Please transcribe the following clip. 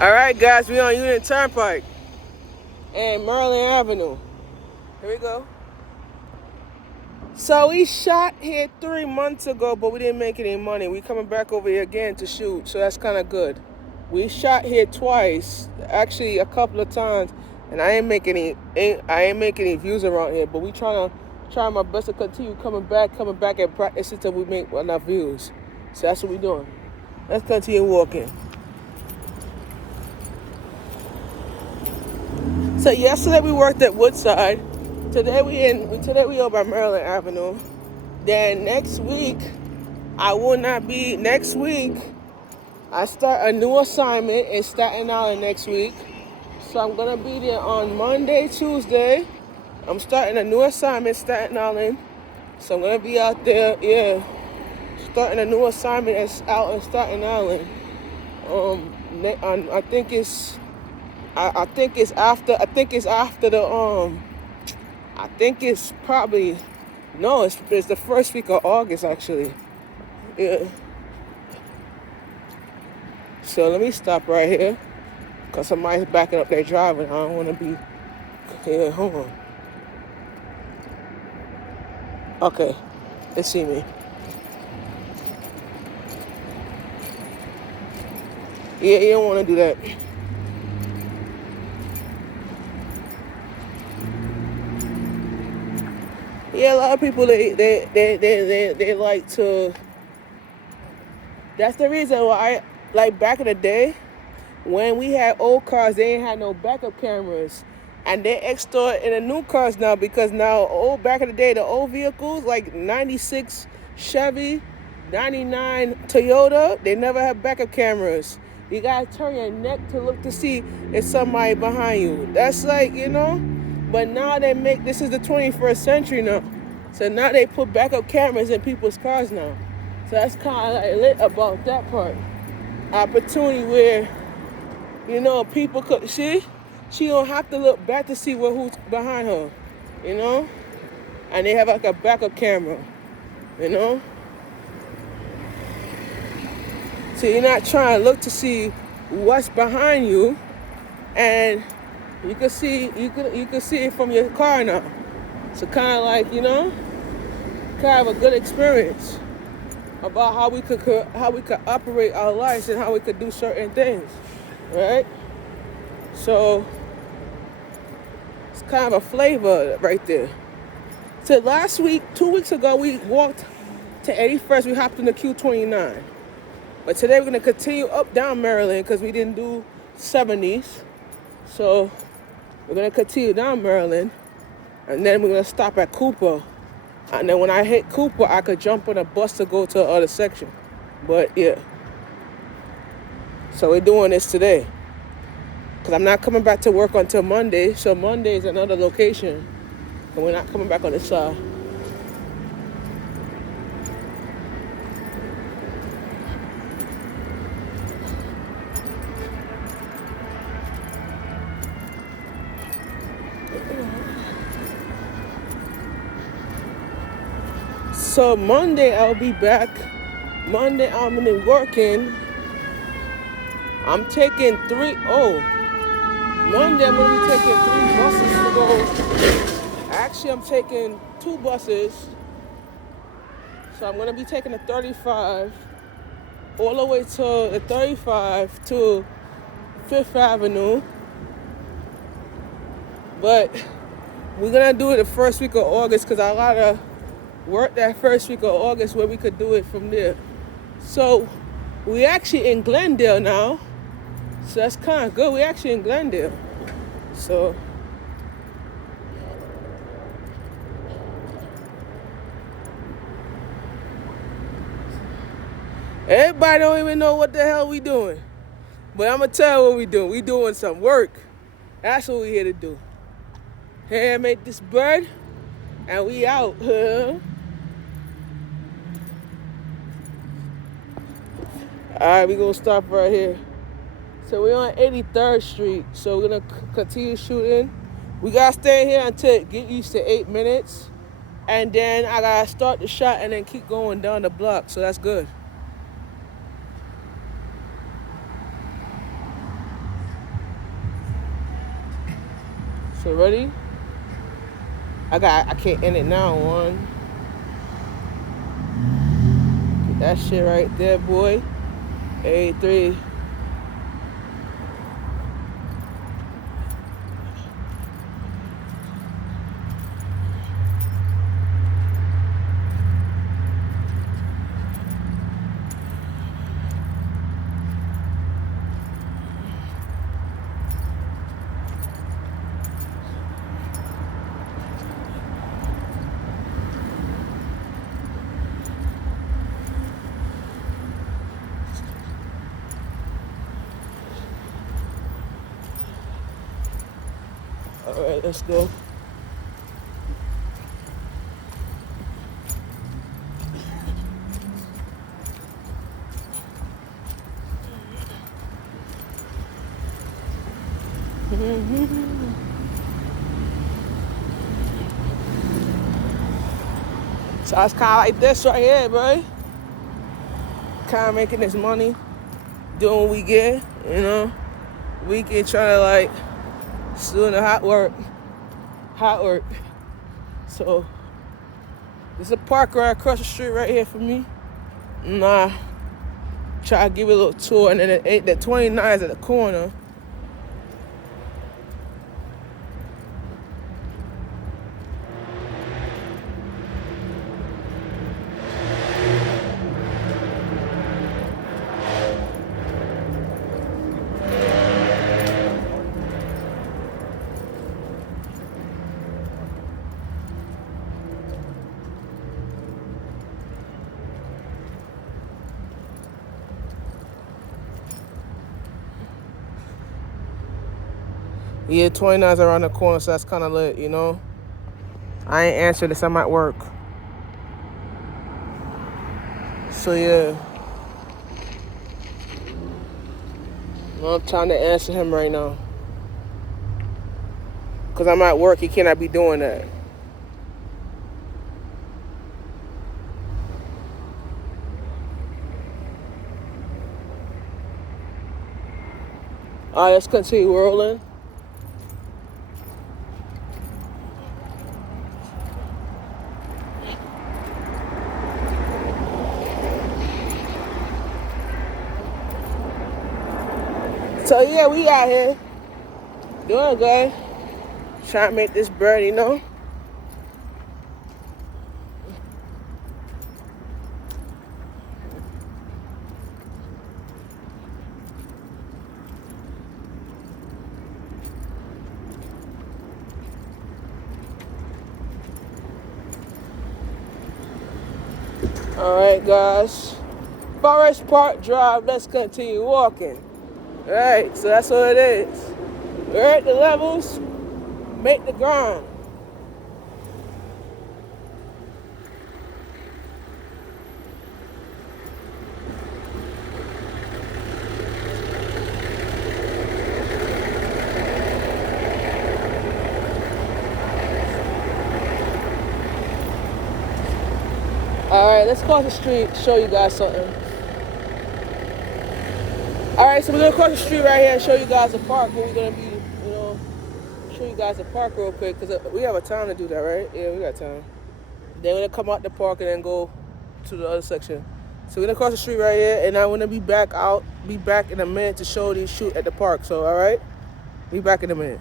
All right, guys, we on Union Turnpike and Maryland Avenue. Here we go. So we shot here 3 months ago, but we didn't make any money. We coming back over here again to shoot, so that's kind of good. We shot here twice, actually a couple of times, and I ain't making any views around here. But we trying my best to continue coming back and practice until we make enough views. So that's what we doing. Let's continue walking. So yesterday we worked at Woodside. Today we over by Maryland Avenue. Then next week I will not be. Next week I start a new assignment in Staten Island next week. So I'm gonna be there on Monday, Tuesday. I'm starting a new assignment in Staten Island. So I'm gonna be out there, starting a new assignment out in Staten Island. I think it's after it's the first week of August actually. Yeah. So let me stop right here, cause somebody's backing up their driving. I don't want to be here. Hold on. Okay, they see me. Yeah, you don't want to do that. Yeah, a lot of people they like to. That's the reason why like back in the day, when we had old cars, they ain't had no backup cameras, and they extort in the new cars now, because now back in the day, the old vehicles like '96 Chevy, '99 Toyota, they never had backup cameras. You gotta turn your neck to look to see if somebody behind you. That's like, but now this is the 21st century now. So now they put backup cameras in people's cars now. So that's kind of like lit about that part. Opportunity where, people could see. She don't have to look back to see who's behind her, And they have like a backup camera, So you're not trying to look to see what's behind you, and you can see it from your car now. So kind of like, kind of a good experience about how we could operate our lives and how we could do certain things, right? So it's kind of a flavor right there. So 2 weeks ago, we walked to 81st. We hopped in the Q29. But today we're gonna continue up down Maryland because we didn't do 70s. So we're gonna continue down Maryland, and then we're gonna stop at Cooper. And then when I hit Cooper, I could jump on a bus to go to the other section. But yeah. So we're doing this today, because I'm not coming back to work until Monday. So Monday is another location, and we're not coming back on this side. So Monday I'll be back. Monday I'm gonna be working. I'm taking Monday I'm gonna be taking 3 buses to go. Actually, I'm taking 2 buses. So I'm gonna be taking the 35 all the way to the 35 to 5th Avenue. But we're gonna do it the first week of August, because I gotta work that first week of August where we could do it from there. So we actually in Glendale now. So that's kind of good. We actually in Glendale. So everybody don't even know what the hell we doing. But I'm going to tell you what we doing. We doing some work. That's what we here to do. Here, make this bread, and we out. Alright, we gonna stop right here. So we're on 83rd Street. So we're gonna continue shooting. We gotta stay here until it get used to 8 minutes. And then I gotta start the shot and then keep going down the block. So that's good. So ready? I can't end it now. 1. Get that shit right there, boy. 83. All right, let's go. So it's kind of like this right here, bro. Kind of making this money, doing what we get, you know. We can try to like doing the hot work. So there's a park right across the street right here for me. Nah, try to give it a little tour, and then the 29 is at the corner. Yeah, 29's around the corner, so that's kind of lit, you know. I ain't answering this. I'm at work. So yeah, I'm trying to answer him right now. Because I'm at work, he cannot be doing that. All right, let's continue rolling. So yeah, we out here doing good. Trying to make this bread, you know. All right, guys. Forest Park Drive, let's continue walking. All right, so that's what it is. We're at the levels, make the grind. All right, let's cross the street, show you guys something. All right, so we're gonna cross the street right here and show you guys a park where we're gonna be, you know, show you guys a park real quick, because we have a time to do that, right? Yeah, we got time. Then we're gonna come out the park and then go to the other section. So we're gonna cross the street right here, and I'm gonna be back in a minute to show these shoot at the park. So all right, be back in a minute.